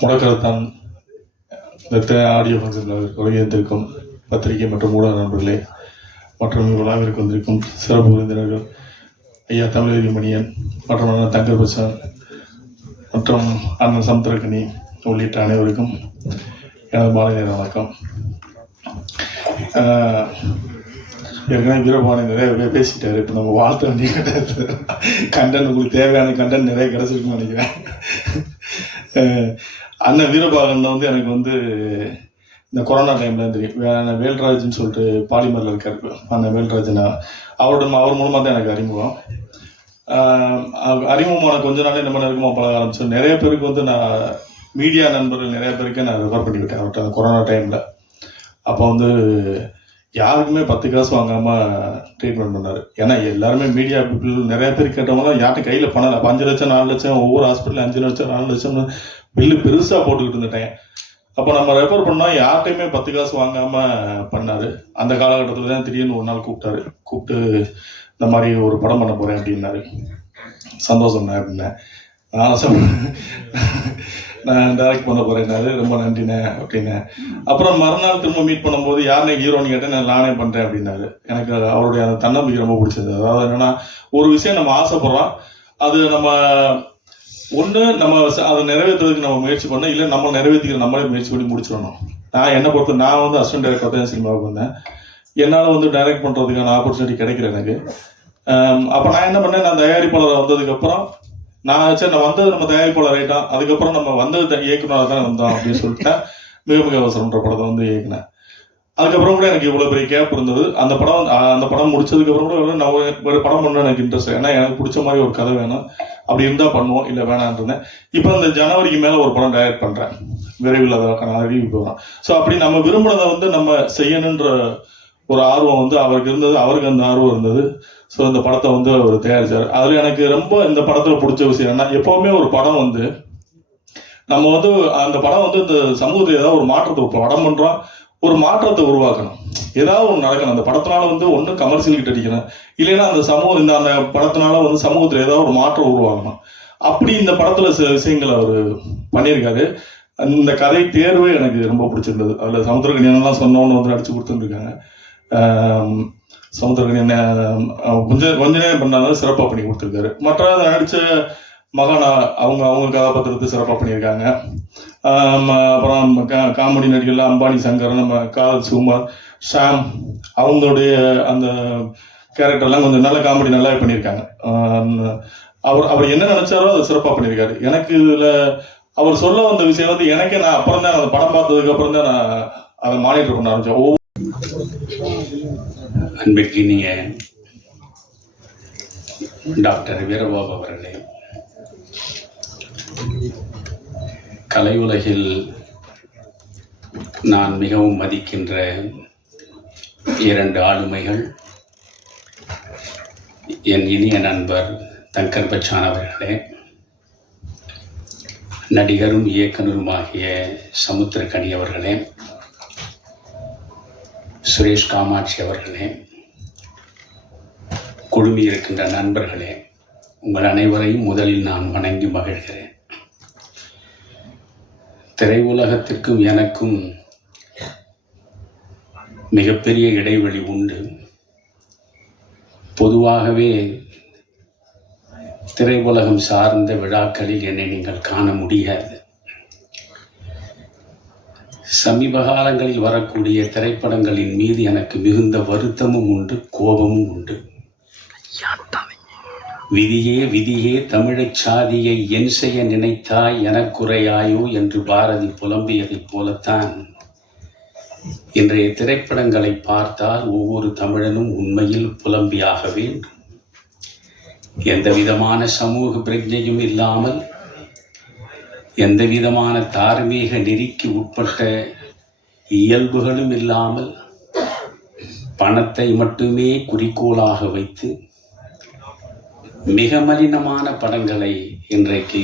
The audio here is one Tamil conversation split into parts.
முடக்கரத்தான் இந்த ஆடியோ ஃபங்க்ஷன் வருகையிருந்திருக்கும் பத்திரிகை மற்றும் ஊடக நண்பர்களே மற்றும் விழாவிற்கு வந்திருக்கும் சிறப்பு விருந்தினர்கள் ஐயா தமிழறி மணியன் மற்றும் அண்ணன் தங்கர் பிரசாத் மற்றும் அண்ணன் சமுத்திரக்கனி உள்ளிட்ட அனைவருக்கும் எனது மாலை நேர வணக்கம். ஏற்கனவே வீரபாணி நிறைய பேசிட்டாரு. இப்போ நம்ம வாழ்த்த வேண்டிய கண்டன் உங்களுக்கு தேவையான கண்டன் நிறைய கிடைச்சிருக்குன்னு நினைக்கிறேன். அண்ணன் வீரபாகன் வந்து எனக்கு இந்த கொரோனா டைம்ல தெரியும். வேல்ராஜ்னு சொல்லிட்டு பாலிமரில் இருக்காரு அண்ணன் வேல்ராஜனா. அவர் மூலமாக தான் எனக்கு அறிமுகம். அறிமுகமான கொஞ்ச நாளே நம்ம நெருக்கமாக பழக ஆரம்பிச்சோம். நிறைய பேருக்கு நான் மீடியா நண்பர்கள் நிறைய பேருக்கு நான் ரெஃபர் பண்ணி விட்டேன் அவர்கிட்ட அந்த கொரோனா டைமில். அப்போ யாருக்குமே 10 காசு வாங்காமல் ட்ரீட்மெண்ட் பண்ணார். ஏன்னா எல்லாருமே மீடியா பீப்புள் நிறைய பேர் கேட்டவங்க யார்கிட்ட கையில் பண்ணலை. 5 லட்சம் 4 லட்சம் ஒவ்வொரு ஹாஸ்பிட்டலில் 5 லட்சம் 4 லட்சம்னு பில்லு பெருசாக போட்டுக்கிட்டு இருந்துட்டேன். அப்போ நம்ம ரெஃபர் பண்ணோம். யார்கிட்டையுமே 10 காசு வாங்காமல் பண்ணார். அந்த காலகட்டத்தில் தான் திடீர்னு ஒரு நாள் கூப்பிட்டு இந்த மாதிரி ஒரு படம் பண்ண போகிறேன் அப்படின்னாரு. சந்தோஷம்ண்ணே அப்படின்னேன். நான் டைரக்ட் பண்ண போகிறேன்னாரு. ரொம்ப நன்றிண்ணே அப்படின்னேன். அப்புறம் மறுநாள் திரும்ப மீட் பண்ணும்போது யாருனே ஹீரோன்னு கேட்டேன். நானே பண்ணுறேன் அப்படின்னாரு. எனக்கு அவருடைய அந்த தன்னம்பிக்கை ரொம்ப பிடிச்சது. அதாவது என்னென்னா, ஒரு விஷயம் நம்ம ஆசைப்படுறோம், அது நம்ம அதை நிறைவேற்றுறதுக்கு நம்ம முயற்சி பண்ணோம், இல்லை நம்ம நிறைவேற்றிக்கிற நம்மளே முயற்சி பண்ணி முடிச்சிடணும். என்னை பொறுத்த நான் அசிஸ்டன்ட் டைரக்டர் தான் சினிமாவுக்கு வந்தேன். என்னால் டைரக்ட் பண்ணுறதுக்கான ஆப்பர்ச்சுனிட்டி கிடைக்கல எனக்கு. அப்போ நான் என்ன பண்ணேன், நான் தயாரிப்பாளர் வந்ததுக்கப்புறம் சரி நான் வந்தது நம்ம தயாரிப்பாளர் ஆகிட்டோம், அதுக்கப்புறம் நம்ம வந்தது இயக்குனராக தானே வந்தோம் அப்படின்னு சொல்லிட்டு மிக மிக அவசரம்ன்ற படத்தை இயக்குனேன். அதுக்கப்புறம் கூட எனக்கு இவ்வளோ பெரிய கேப் இருந்தது. அந்த படம் முடிச்சதுக்கப்புறம் கூட நான் ஒரு படம் பண்ண எனக்கு இன்ட்ரெஸ்ட். ஏன்னா எனக்கு பிடிச்ச மாதிரி ஒரு கதை வேணும், அப்படி இருந்தால் பண்ணுவோம், இல்லை வேணான்றேன். இப்போ இந்த ஜனவரிக்கு மேலே ஒரு படம் டைரக்ட் பண்ணுறேன். விரைவில் அதற்கான அறிவிப்பு போகிறோம். ஸோ அப்படி நம்ம விரும்பினதை நம்ம செய்யணுன்ற ஒரு ஆர்வம் அவருக்கு இருந்தது, அவருக்கு அந்த ஆர்வம் இருந்தது. ஸோ இந்த படத்தை அவர் தயாரித்தார். அதில் எனக்கு ரொம்ப இந்த படத்தில் பிடிச்ச விஷயம் என்ன, எப்போவுமே ஒரு படம் நம்ம அந்த படம் இந்த சமூகத்தில் ஏதாவது ஒரு மாற்றத்தை படம் பண்ணுறோம், ஒரு மாற்றத்தை உருவாக்கணும், ஏதாவது ஒன்று நடக்கணும். அந்த படத்தினால ஒன்று கமர்ஷியல் கிட்ட அடிக்கணும், இல்லைன்னா அந்த சமூகம் அந்த படத்தினால சமூகத்தில் ஏதாவது ஒரு மாற்றம் உருவாக்கணும். அப்படி இந்த படத்தில் சில விஷயங்கள் அவர் பண்ணியிருக்காரு. இந்த கதை தேர்வு எனக்கு ரொம்ப பிடிச்சிருந்தது. அதில் சமுத்திரக்கனியெல்லாம் சொன்னோன்னு நடிச்சு கொடுத்துருக்காங்க. சமுத்திரக்கனி கொஞ்ச நேரம் பண்ணாலும் சிறப்பாக பண்ணி கொடுத்துருக்காரு. மற்ற நடித்த மகானா அவங்க கதாபாத்திரத்தை சிறப்பாக பண்ணியிருக்காங்க. அப்புறம் காமெடி நடிகர்கள் அம்பானி சங்கர், நம்ம காதல் சுகுமார், ஷாம், அவங்களுடைய அந்த கேரக்டர்லாம் கொஞ்சம் நல்ல காமெடி நல்லாவே பண்ணியிருக்காங்க. அவர் என்ன நினைச்சாரோ அதை சிறப்பாக பண்ணியிருக்காரு. எனக்கு இதில் அவர் சொல்ல வந்த விஷயம் எனக்கே நான் அப்புறம் தான் அந்த படம் பார்த்ததுக்கு அப்புறம் தான் நான் அதை மானிட்டர் பண்ண ஆரம்பித்தேன். அன்பிற்கினிய டாக்டர் வீரபாபு அவர்களே, கலை உலகில் நான் மிகவும் மதிக்கின்ற 2 ஆளுமைகள், என் இனிய நண்பர் தங்கர் பச்சான் அவர்களே, நடிகரும் இயக்குனருமாகிய சமுத்திரக்கனி அவர்களே, சுரேஷ் காமாட்சி அவர்களே, குழுமி இருக்கின்ற நண்பர்களே, உங்கள் அனைவரையும் முதலில் நான் வணங்கி மகிழ்கிறேன். திரையுலகத்திற்கும் எனக்கும் மிகப்பெரிய இடைவெளி உண்டு. பொதுவாகவே திரையுலகம் சார்ந்த விழாக்களில் என்னை நீங்கள் காண முடியாது. சமீப காலங்களில் வரக்கூடிய திரைப்படங்களின் மீது எனக்கு மிகுந்த வருத்தமும் உண்டு, கோபமும் உண்டு. விதியே விதியே தமிழைச் சாதியை என் செய்ய நினைத்தாய் எனக்குறையாயோ என்று பாரதி புலம்பியதைப் போலத்தான் இன்றைய திரைப்படங்களை பார்த்தால் ஒவ்வொரு தமிழனும் உண்மையில் புலம்பியாக வேண்டும். எந்த விதமான சமூக பிரஜையும் இல்லாமல், எந்த விதமான தார்மீக நெறிக்கு உட்பட்ட இயல்புகளும் இல்லாமல், பணத்தை மட்டுமே குறிக்கோளாக வைத்து மிக மலினமான படங்களை இன்றைக்கு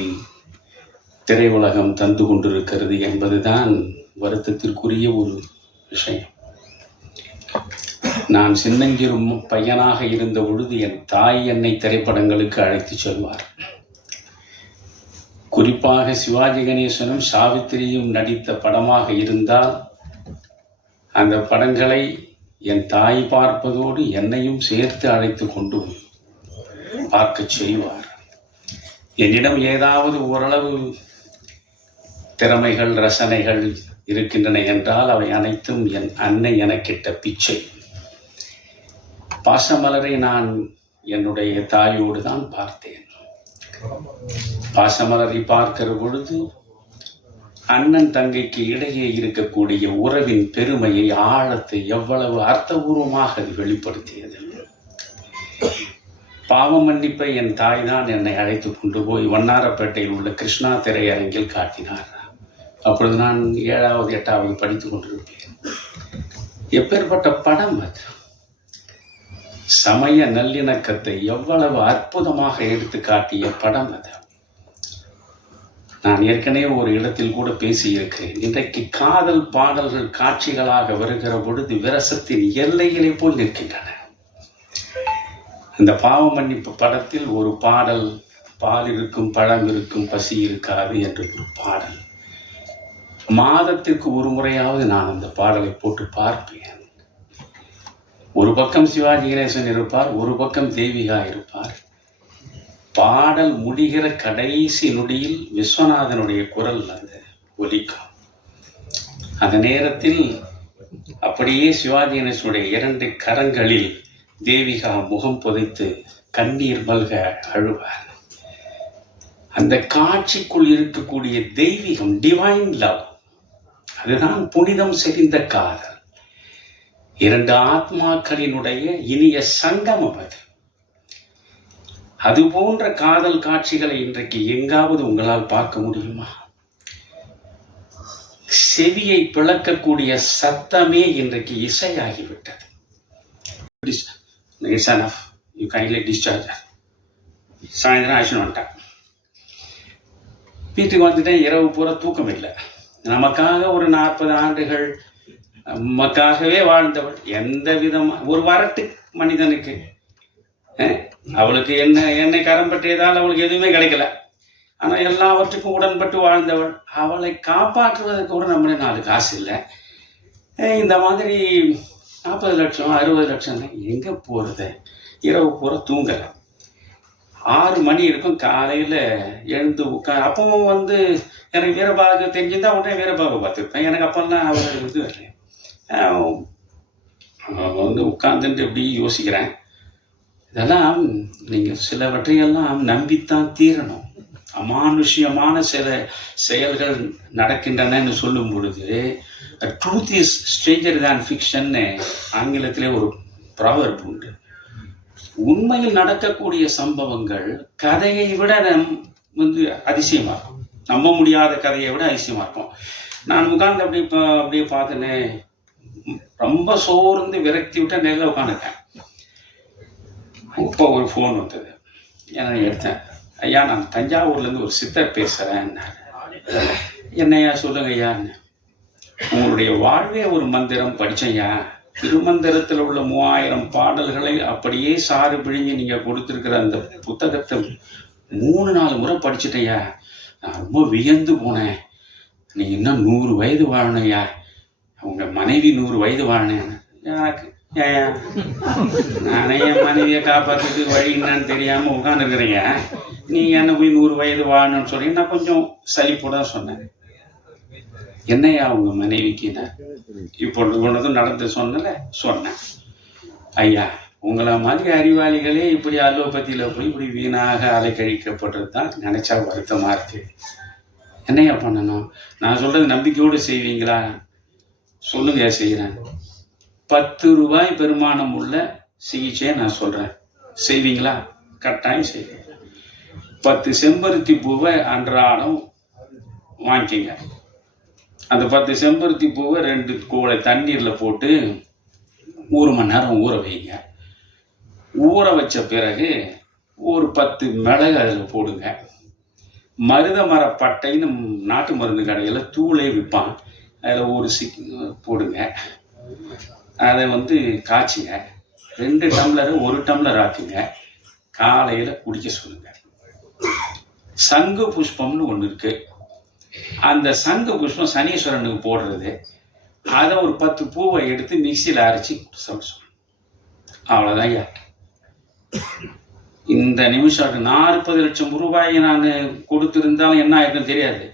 திரையுலகம் தந்து கொண்டிருக்கிறது என்பதுதான் வருத்தத்திற்குரிய ஒரு விஷயம். நான் சின்னஞ்சிறு பையனாக இருந்த பொழுது என் தாய் என்னை திரைப்படங்களுக்கு அழைத்து செல்வார். குறிப்பாக சிவாஜி கணேசனும் சாவித்திரியும் நடித்த படமாக இருந்தால் அந்த படங்களை என் தாய் பார்ப்பதோடு என்னையும் சேர்த்து அழைத்து கொண்டு பார்க்க செய்வார். என்னிடம் ஏதாவது ஓரளவு திறமைகள் ரசனைகள் இருக்கின்றன என்றால் அவை அனைத்தும் என் அன்னை எனக்கிட்ட பிச்சை. பாசமலரை நான் என்னுடைய தாயோடு தான் பார்த்தேன். பாசமலரை பார்க்கிற பொழுது அண்ணன் தங்கைக்கு இடையே இருக்கக்கூடிய உறவின் பெருமையை ஆழத்தை எவ்வளவு அர்த்தபூர்வமாக அது வெளிப்படுத்தியது. பாவ மன்னிப்பை என் தாய் தான் என்னை அழைத்து கொண்டு போய் வண்ணாரப்பேட்டையில் உள்ள கிருஷ்ணா திரையரங்கில் காட்டினார். அப்பொழுது நான் 7வது 8வது படித்துக் கொண்டிருப்பேன். எப்பேற்பட்ட படம் அது! சமய நல்லிணக்கத்தை எவ்வளவு அற்புதமாக எடுத்து காட்டிய படம் அது. நான் ஏற்கனவே ஒரு இடத்தில் கூட பேசியிருக்கிறேன். இன்றைக்கு காதல் பாடல்கள் காட்சிகளாக வருகிற பொழுது விரசத்தின் எல்லையிலே போய் நிற்கின்றன. இந்த பாவ மன்னிப்பு படத்தில் ஒரு பாடல், பால் இருக்கும் பழம் இருக்கும் பசி இருக்காது என்று ஒரு பாடல். மாதத்திற்கு ஒரு முறையாவது நான் அந்த பாடலை போட்டு பார்ப்பேன். ஒரு பக்கம் சிவாஜி கணேசன் இருப்பார், ஒரு பக்கம் தேவிகா இருப்பார். பாடல் முடிகிற கடைசி நொடியில் விஸ்வநாதனுடைய குரல் அந்த ஒலிக்கும். அந்த நேரத்தில் அப்படியே சிவாஜி கணேசனுடைய 2 கரங்களில் தேவிகா முகம் புதைத்து கண்ணீர் மல்க அழுவார். அந்த காட்சிக்குள் இருக்கக்கூடிய தெய்வீகம், டிவைன் லவ், அதுதான் புனிதம் செறிந்த காதல். 2 ஆத்மாக்களினுடைய இனிய சங்கமம் அது. அது போன்ற காதல் காட்சிகளை இன்றைக்கு எங்காவது உங்களால் பார்க்க முடியுமா? செவியை பிளக்கக்கூடிய சத்தமே இன்றைக்கு இசையாகிவிட்டது. சாயந்தரம் ஆக்ஷன் வந்துட்டான், வீட்டுக்கு வந்துட்டேன். இரவு பூரா தூக்கம் இல்லை. நமக்காக ஒரு 40 ஆண்டுகள் நமக்காகவே வாழ்ந்தவள். எந்த விதமா ஒரு வரட்டு மனிதனுக்கு அவளுக்கு என்னை கரம் பற்றியதால் அவளுக்கு எதுவுமே கிடைக்கல. ஆனால் எல்லாவற்றுக்கும் உடன்பட்டு வாழ்ந்தவள். அவளை காப்பாற்றுவதற்கு கூட நம்மளே 4 காசு இல்லை. இந்த மாதிரி 40 லட்சம் 60 லட்சம் எங்கே போகிறது? இரவு பூரா தூங்கலை. 6 மணி இருக்கும். காலையில் எழுந்து அப்பவும் எனக்கு வீரபாகு தெரிஞ்சுருந்தா உடனே வீரபாகு பார்த்துருப்பேன். எனக்கு அப்போல்லாம் அவர் இது இல்லை. உட்காந்துட்டு எப்படி யோசிக்கிறேன், இதெல்லாம் நீங்கள் சிலவற்றையெல்லாம் நம்பித்தான் தீரணும். அமானுஷ்யமான சில செயல்கள் நடக்கின்றனன்னு சொல்லும் பொழுது ட்ரூத் இஸ் ஸ்ட்ரேஞ்சர் தேன் ஃபிக்ஷன்னு ஆங்கிலத்திலே ஒரு ப்ராவர்ப் உண்டு. உண்மையில் நடக்கக்கூடிய சம்பவங்கள் கதையை விட அதிசயமாக இருக்கும். நம்ப முடியாத கதையை விட அதிசயமாக இருக்கும். நான் உட்கார்ந்து அப்படியே பார்த்தேன்னு ரொம்ப சோர்ந்து விரக்தி விட்ட நேரில் உட்காந்துட்டேன். இப்போ ஒரு ஃபோன் வந்தது. ஏன்னா எடுத்தேன். ஐயா, நான் தஞ்சாவூர்லேருந்து ஒரு சித்தர் பேசுகிறேன். என்னையா சொல்லுங்க ஐயான்னு. உங்களுடைய வாழ்வே ஒரு மந்திரம் படித்தேன்யா. திருமந்திரத்தில் உள்ள 3000 பாடல்களை அப்படியே சாறு பிழிஞ்சு நீங்கள் கொடுத்துருக்கிற அந்த புத்தகத்தை 3-4 முறை படிச்சுட்டேயா. நான் ரொம்ப வியந்து போனேன். நீ இன்னும் 100 வயது வாழணையா, அவங்க மனைவி 100 வயது வாழனேன். எனக்கு நானே என் மனைவியை காப்பாற்றுறதுக்கு வழி என்னான்னு தெரியாமல் உட்காந்துருக்குறீங்க, நீ என்ன போய் 100 வயது வாழணும்னு சொல்லி நான் கொஞ்சம் சலிப்போட சொன்னேன். என்னையா அவங்க மனைவிக்கு நான் இப்பொழுது கொண்டதும் நடந்து சொன்னேன். ஐயா, உங்களை மாதிரி அறிவாளிகளே இப்படி அலோபதியில் போய் இப்படி வீணாக அலைக்கழிக்கப்பட்டது தான் நினச்சா வருத்தமாக இருக்கு. என்னையா பண்ணணும்? நான் சொல்கிறது நம்பிக்கையோடு செய்வீங்களா? சொல்லுங்க, செய்கிறேன். 10 ரூபாய் பெருமானம் உள்ள சிகிச்சையை நான் சொல்கிறேன், செய்வீங்களா? கட்டாயம் செய்வீங்க. 10 செம்பருத்தி பூவை அன்றாடம் வாங்கிக்கிங்க. அந்த 10 செம்பருத்தி பூவை 2 கோலை தண்ணீரில் போட்டு 1 மணி நேரம் ஊற வைங்க. ஊற வச்ச பிறகு ஒரு 10 மிளகு அதில் போடுங்க. மருத மரப்பட்டைன்னு நாட்டு மருந்து கடையில் தூளே விற்பான், அதில் ஒரு போடுங்க. அதை காய்ச்சிங்க. 2 டம்ளர் 1 டம்ளர் ஆக்குங்க. காலையில் குடிக்க சொல்லுங்க. சங்கு புஷ்பம்னு ஒன்று இருக்கு. அந்த சங்கு புஷ்பம் சனீஸ்வரனுக்கு போடுறது. அதை ஒரு 10 பூவை எடுத்து மிக்சியில் அரைச்சி சொல்லணும். அவ்வளோதான் ஐயா. இந்த நிமிஷம் 40 லட்சம் ரூபாயை நான் கொடுத்திருந்தாலும் என்ன ஆயிருக்குன்னு தெரியாது.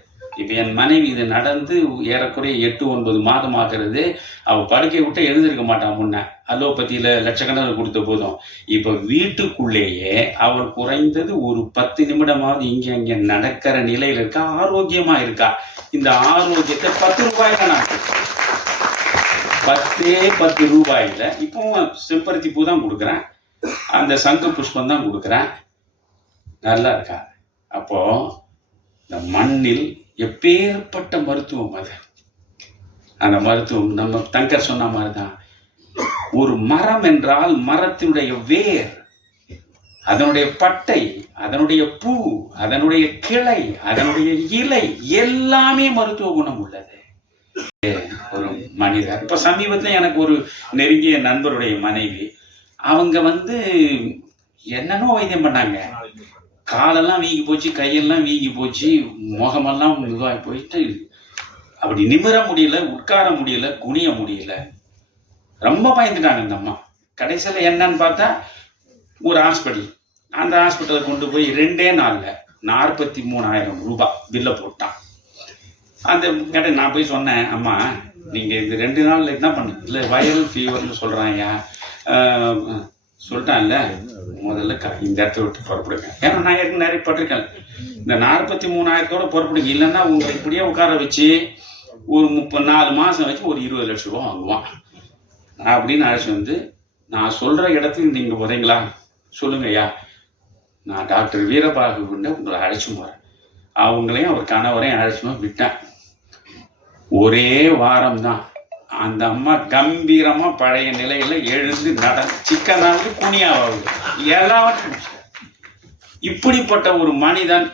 இப்போ என் மனைவி இது நடந்து ஏறக்குறைய 8-9 மாதம் ஆகிறது. அவள் படுக்கையை விட்டு எழுந்திருக்க மாட்டான். முன்ன அலோபதியில் லட்சக்கணக்கில் கொடுத்த போதும் இப்போ வீட்டுக்குள்ளேயே அவள் குறைந்தது ஒரு 10 நிமிடமாவது இங்கே அங்கே நடக்கிற நிலையில் இருக்கா, ஆரோக்கியமாக இருக்கா. இந்த ஆரோக்கியத்தை 10 ரூபாயில நான் 10 ரூபாயில இப்பவும் செம்பருத்தி பூ தான் கொடுக்குறேன், அந்த சங்கு புஷ்பம் தான் கொடுக்குறேன். நல்லா இருக்கா? அப்போ இந்த மண்ணில் எப்பேற்பட்ட மருத்துவம் அது. அந்த மருத்துவம் நம்ம தங்கர் சொன்ன மாதிரி தான். ஒரு மரம் என்றால் மரத்தினுடைய வேர், அதனுடைய பட்டை, அதனுடைய பூ, அதனுடைய கிளை, அதனுடைய இலை எல்லாமே மருத்துவ குணம் உள்ளது. ஒரு மனிதர் இப்ப சமீபத்துல எனக்கு ஒரு நெருங்கிய நண்பருடைய மனைவி, அவங்க என்னென்னோ வைத்தியம் பண்ணாங்க. காலெல்லாம் வீங்கி போச்சு, கையெல்லாம் வீங்கி போச்சு, முகமெல்லாம் இதுவாகி போயிட்டு அப்படி நிமிர முடியல, உட்கார முடியல, குனிய முடியல. ரொம்ப பயந்துட்டாங்க இந்த அம்மா. கடைசியில் என்னன்னு பார்த்தா ஒரு ஹாஸ்பிட்டல். அந்த ஹாஸ்பிட்டலை கொண்டு போய் 2 நாள்ல 43,000 ரூபாய் பில்லை போட்டான். அந்த கேட்ட நான் போய் சொன்னேன், அம்மா நீங்கள் இந்த 2 நாளில் என்ன பண்ணுங்க, இல்லை வைரல் ஃபீவர்னு சொல்கிறாங்க சொல்லிட்டான்ல, முதல்ல இந்த இடத்த விட்டு புறப்படுங்க. ஏன்னா நான் ஏற்கனவே நிறைய பட்டிருக்கேன். இந்த 43,000 புறப்படுங்க, இல்லைன்னா உங்களை இப்படியே உட்கார வச்சு ஒரு 34 மாதம் வச்சு ஒரு 20 லட்சம் ரூபா வாங்குவான் அப்படின்னு அழைச்சி நான் சொல்கிற இடத்துக்கு நீங்கள் போகிறீங்களா, சொல்லுங்க ஐயா, நான் டாக்டர் வீரபாகுண்ட உங்களை அழைச்சி போகிறேன். அவங்களையும் அவர் கணவரையும் அழைச்சிமா விட்டேன். ஒரே வாரம் தான் அந்த அம்மா கம்பீரமா பழைய நிலையில எழுந்து சிக்கனாவது குனியாவது எல்லாவற்றும். இப்படிப்பட்ட ஒரு மனிதன்,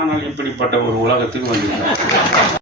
ஆனால் இப்படிப்பட்ட ஒரு உலகத்துக்கு வந்திருக்கார்.